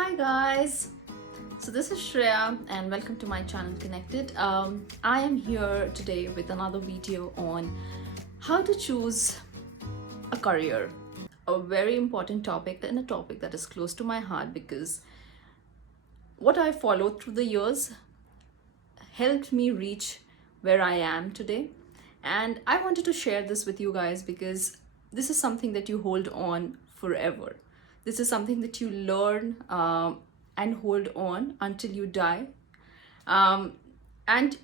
Hi guys, so this is Shreya and welcome to my channel Connected. I am here today with another video on how to choose a career, a very important topic and a topic that is close to my heart because what I followed through the years helped me reach where I am today. And I wanted to share this with you guys because this is something that you hold on forever. This is something that you learn and hold on until you die. And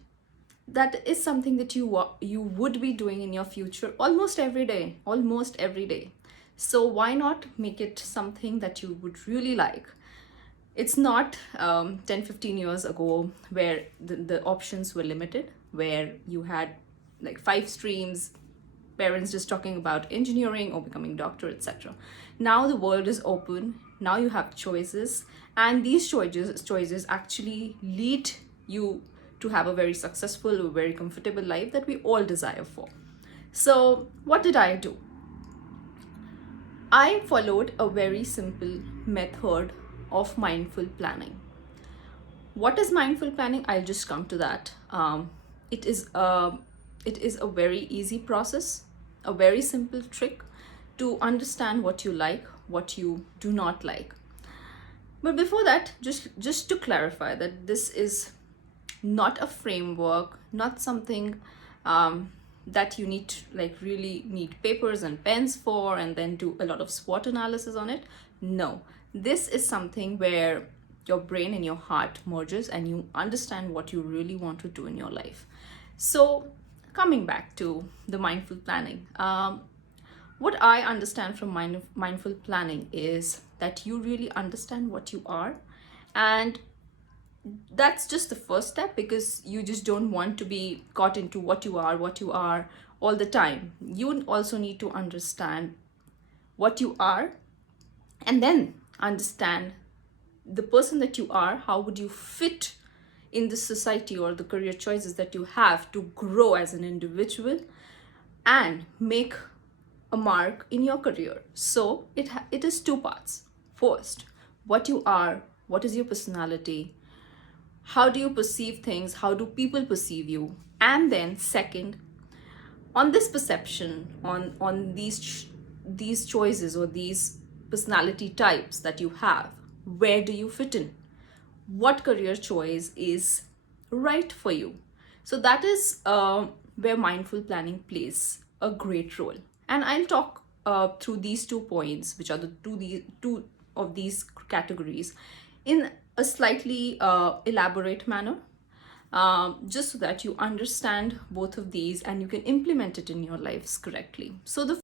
that is something that you would be doing in your future almost every day. So why not make it something that you would really like? It's not 10-15 years ago where the options were limited, where you had like 5 streams, parents just talking about engineering or becoming doctor, etc. Now the world is open. Now you have choices, and these choices actually lead you to have a very successful, a very comfortable life that we all desire for. So what did I do? I followed a very simple method of mindful planning. What is mindful planning? I'll just come to that. It is a very easy process, a very simple trick to understand what you like, what you do not like. But before that, just to clarify that this is not a framework, not something that you need to, like, really need papers and pens for and then do a lot of SWOT analysis on it. No, this is something where your brain and your heart merges and you understand what you really want to do in your life. So coming back to the mindful planning, what I understand from mindful planning is that you really understand what you are, and that's just the first step, because you just don't want to be caught into what you are all the time. You also need to understand what you are and then understand the person that you are. How would you fit in the society or the career choices that you have to grow as an individual and make a mark in your career? So it is 2 parts. First, what you are, what is your personality, how do you perceive things, how do people perceive you, and then second, on this perception, on these choices or these personality types that you have, where do you fit in? What career choice is right for you? So that is where mindful planning plays a great role. And I'll talk through these 2 points, which are the two of these categories, in a slightly elaborate manner, just so that you understand both of these and you can implement it in your lives correctly. So the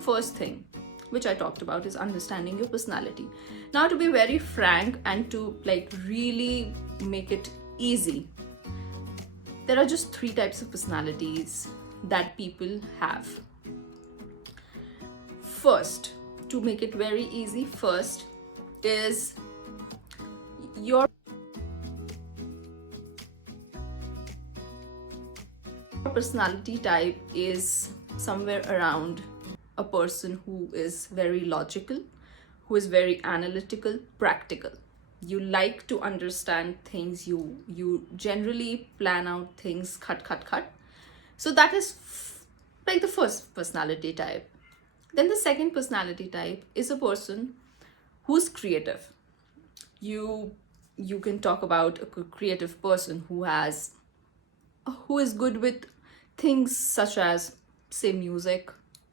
first thing which I talked about is understanding your personality. Now, to be very frank and to like really make it easy, there are just 3 types of personalities that people have. First, to make it very easy, first is your personality type is somewhere around a person who is very logical, who is very analytical, practical. You like to understand things, you generally plan out things, cut. So that is like the first personality type. Then the second personality type is a person who's creative. You can talk about a creative person who is good with things such as, say, music,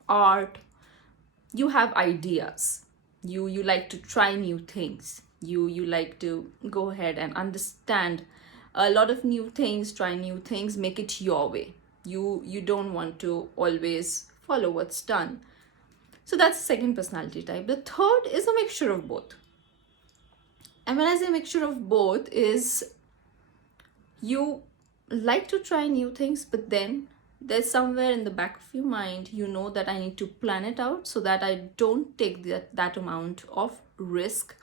art. You have ideas. You like to try new things. You like to go ahead and understand a lot of new things, try new things, make it your way. You don't want to always follow what's done. So that's the second personality type. The third is a mixture of both. And when I say mixture of both, is you like to try new things, but then there's somewhere in the back of your mind, you know that I need to plan it out so that I don't take that amount of risk,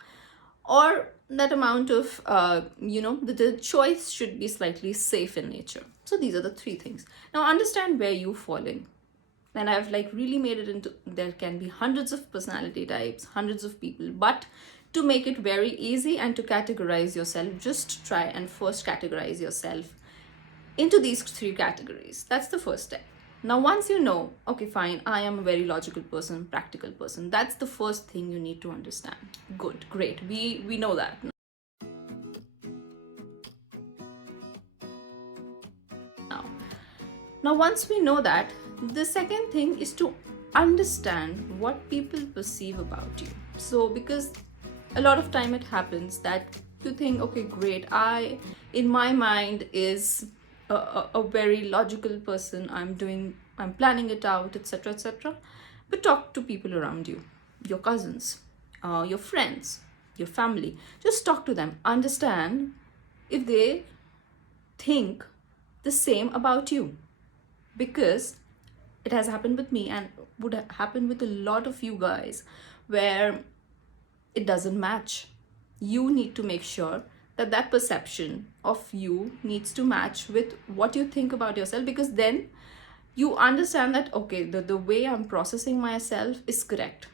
or that amount of, the choice should be slightly safe in nature. So these are the 3 things. Now understand where you fall in. and I've like really made it into, there can be hundreds of personality types, hundreds of people, but to make it very easy and to categorize yourself, just try and first categorize yourself into these three categories. That's the first step. Now, once you know, okay, fine, I am a very logical person, practical person, that's the first thing you need to understand. Good, great, we know that. Now, once we know that, the second thing is to understand what people perceive about you. So, because a lot of time it happens that you think, okay, great, I, in my mind, is a very logical person, I'm planning it out, etc., etc. But talk to people around you, your cousins, your friends, your family. Just talk to them, understand if they think the same about you, because it has happened with me and would happen with a lot of you guys where it doesn't match. You need to make sure that that perception of you needs to match with what you think about yourself, because then you understand that, okay, the way I'm processing myself is correct.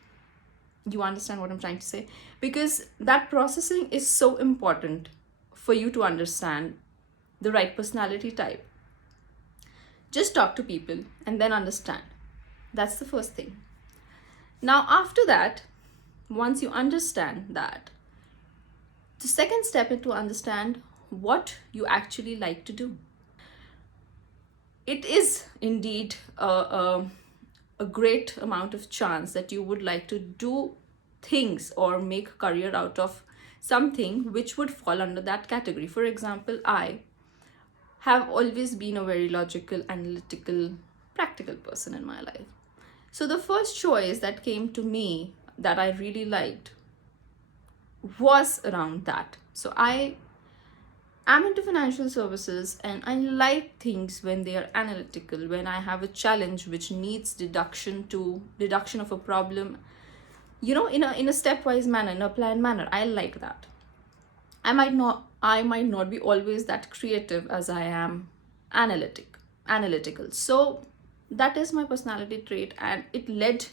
You understand what I'm trying to say? Because that processing is so important for you to understand the right personality type. Just talk to people and then understand. That's the first thing. Now, after that, once you understand that, the second step is to understand what you actually like to do. It is indeed a great amount of chance that you would like to do things or make a career out of something which would fall under that category. For example, I have always been a very logical, analytical, practical person in my life. So the first choice that came to me that I really liked was around that. So I am into financial services and I like things when they are analytical, when I have a challenge which needs deduction of a problem, in a stepwise manner, in a planned manner. I like that. I might not be always that creative as I am analytical. So that is my personality trait, and it led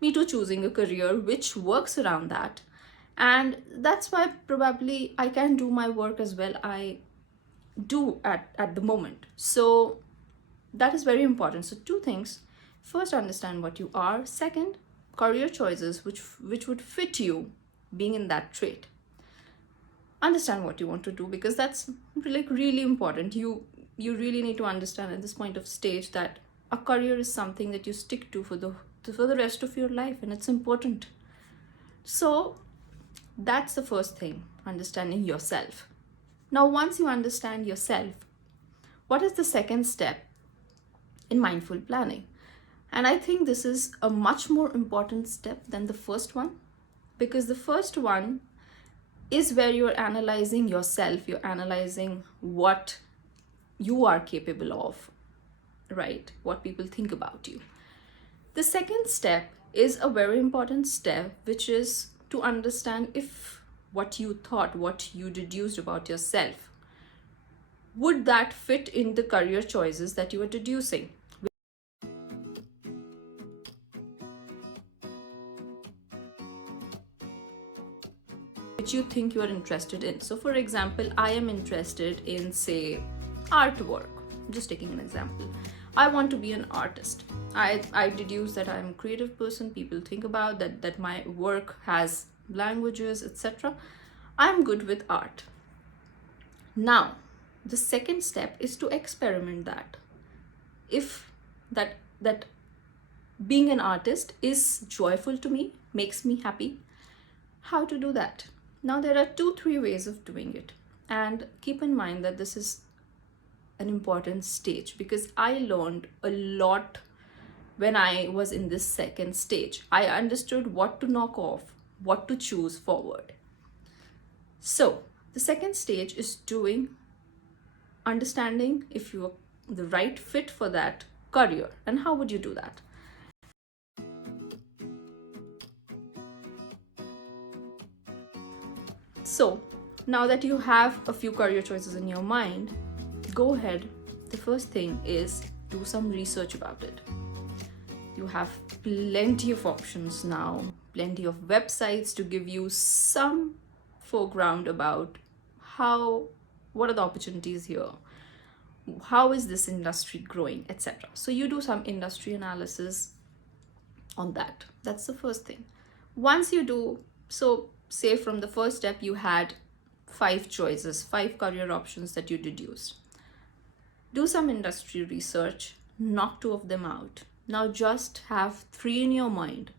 me to choosing a career which works around that. And that's why probably I can do my work as well I do at the moment. So that is very important. So two things: first, understand what you are; second, career choices which would fit you being in that trait. Understand what you want to do, because that's like really important. You really need to understand at this point of stage that a career is something that you stick to for the rest of your life, and it's important. So that's the first thing, understanding yourself. Now, once you understand yourself, what is the second step in mindful planning? And I think this is a much more important step than the first one, because the first one is where you're analyzing yourself, you're analyzing what you are capable of, right? What people think about you. The second step is a very important step, which is to understand if what you thought, what you deduced about yourself, would that fit in the career choices that you are deducing, which you think you are interested in. So for example, I am interested in, say, artwork. I'm just taking an example. I want to be an artist. I deduce that I'm a creative person. People think about that my work has languages, etc. I'm good with art. Now, the second step is to experiment that. If that being an artist is joyful to me, makes me happy, how to do that? Now, there are 2-3 ways of doing it. And keep in mind that this is an important stage, because I learned a lot when I was in this second stage. I understood what to knock off, what to choose forward. So the second stage is understanding if you're the right fit for that career, and how would you do that. So now that you have a few career choices in your mind, go ahead. The first thing is do some research about it. You have plenty of options now, plenty of websites to give you some foreground about what are the opportunities here, how is this industry growing, etc. So you do some industry analysis on that. That's the first thing. Once you do so, say from the first step you had 5 choices, 5 career options that you deduced. Do some industry research, knock 2 of them out. Now just have 3 in your mind.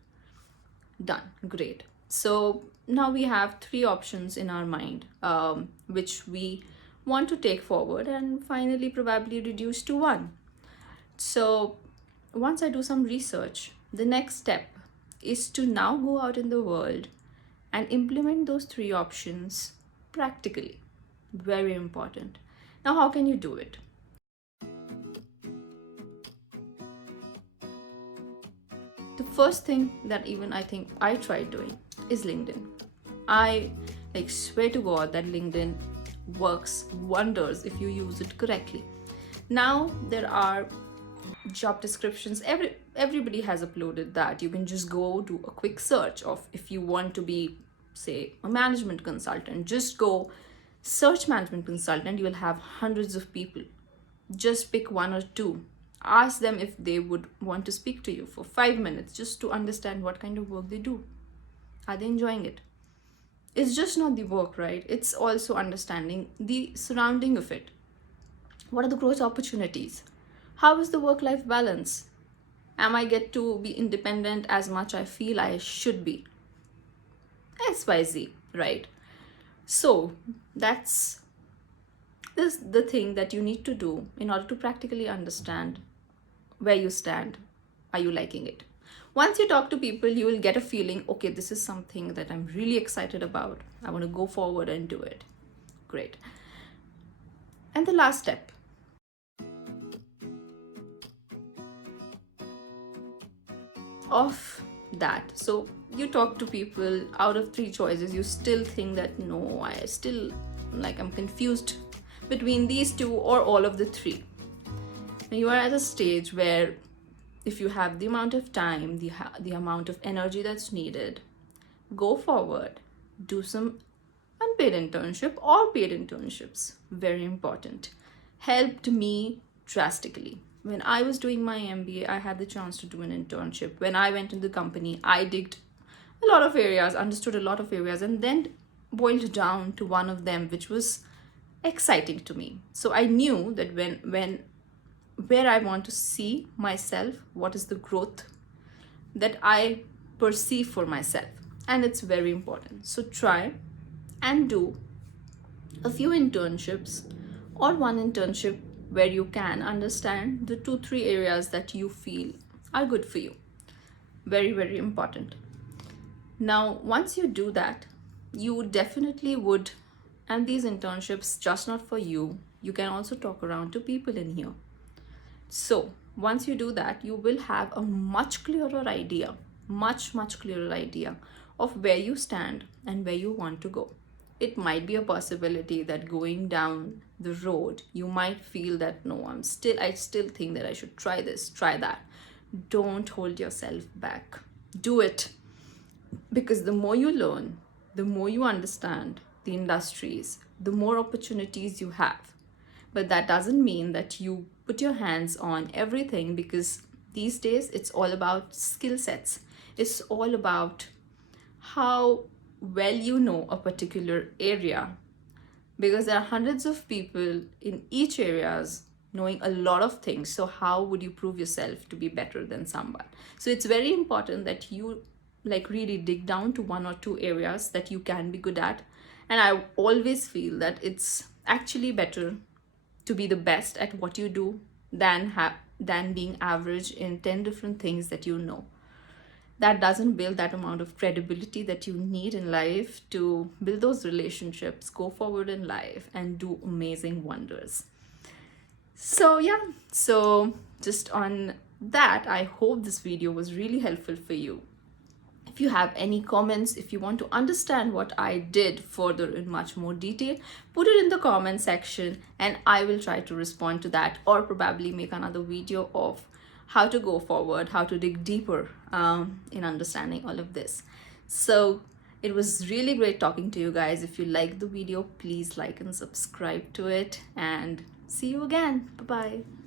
Done. Great. So now we have 3 options in our mind, which we want to take forward and finally probably reduce to 1. So once I do some research, the next step is to now go out in the world and implement those 3 options practically. Very important. Now, how can you do it? The first thing that even I think I tried doing is LinkedIn. I swear to God that LinkedIn works wonders if you use it correctly. Now there are job descriptions. Everybody has uploaded that. You can just go do a quick search of, if you want to be, say, a management consultant, just go search management consultant. You will have hundreds of people. Just pick 1 or 2. Ask them if they would want to speak to you for 5 minutes just to understand what kind of work they do. Are they enjoying it? It's just not the work, right? It's also understanding the surrounding of it. What are the growth opportunities? How is the work-life balance? Am I get to be independent as much I feel I should be? XYZ, right? So that's the thing that you need to do in order to practically understand where you stand. Are you liking it? Once you talk to people, you will get a feeling, okay, this is something that I'm really excited about. I want to go forward and do it. Great. And the last step. Of that. So you talk to people, out of 3 choices, you still think that, no, I'm confused between these 2 or all of the 3. Now you are at a stage where if you have the amount of time, the amount of energy that's needed, go forward, do some unpaid internship or paid internships. Very important. Helped me drastically. When I was doing my MBA, I had the chance to do an internship. When I went in the company, I digged a lot of areas, understood a lot of areas, and then boiled down to one of them, which was exciting to me. So I knew that where I want to see myself, what is the growth that I perceive for myself. And it's very important. So try and do a few internships or 1 internship where you can understand the 2-3 areas that you feel are good for you. Very, very important. Now, once you do that, you definitely would, and these internships just not for you, you can also talk around to people in here. So once you do that, you will have a much clearer idea of where you stand and where you want to go. It might be a possibility that going down the road, you might feel that, no, I still think that I should try this, try that. Don't hold yourself back. Do it. Because the more you learn, the more you understand the industries, the more opportunities you have. But that doesn't mean that you put your hands on everything, because these days it's all about skill sets. It's all about how well you know a particular area, because there are hundreds of people in each areas knowing a lot of things. So how would you prove yourself to be better than someone? So it's very important that you really dig down to 1 or 2 areas that you can be good at. And I always feel that it's actually better to be the best at what you do than being average in 10 different things that you know. That doesn't build that amount of credibility that you need in life to build those relationships, go forward in life, and do amazing wonders. So yeah, so just on that, I hope this video was really helpful for you. If you have any comments, if you want to understand what I did further in much more detail, put it in the comment section and I will try to respond to that, or probably make another video of how to go forward, how to dig deeper in understanding all of this. So it was really great talking to you guys. If you liked the video, please like and subscribe to it, and see you again. Bye bye.